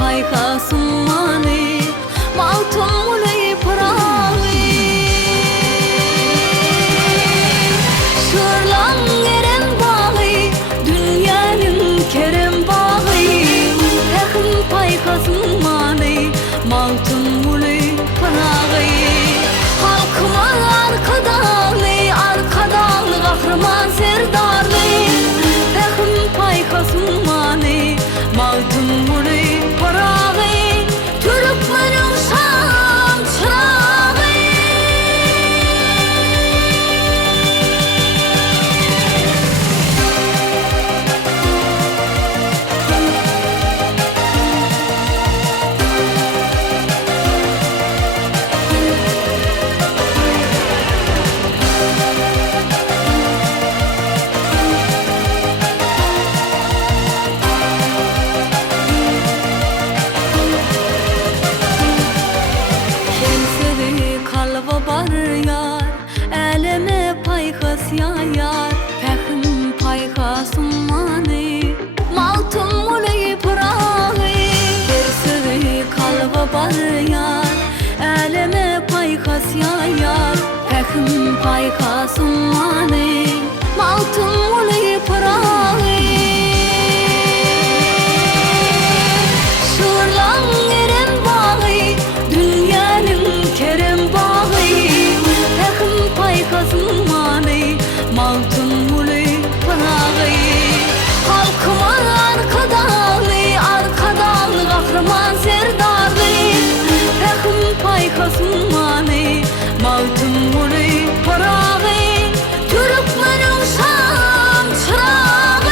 payka sunmani maltum mulay pravi şırlan eren bağı dünyanın kerem bağı tekin payka sunmani maltum mulay pravi halkıma arkadan kahraman serdarlı tekin payka sunmani maltum mulay pravi Türkmenin şam çırağı yar pəxim payxa sunmani maltum mulay prağı Gerçeği kalba bar yar Əleme payxa yar pəxim payxa sunmani maltum mulay prağı Şırlan eren bağı dünyanın kerem bağı pəxim payxa sunmani maltum mulay prağı halkıma arkadan kahraman serdarlı tekin payka sunmani maltum mulay prağı Türkmenin şam çırağı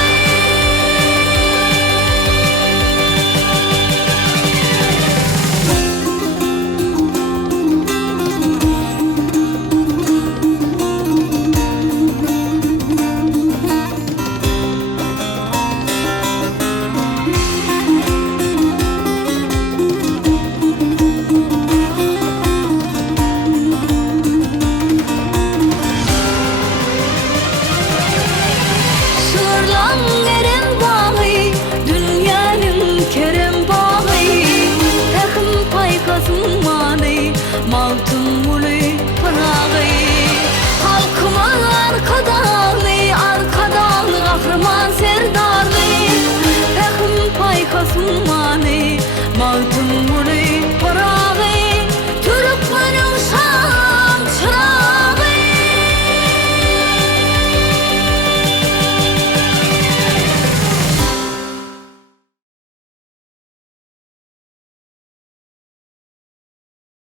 maltum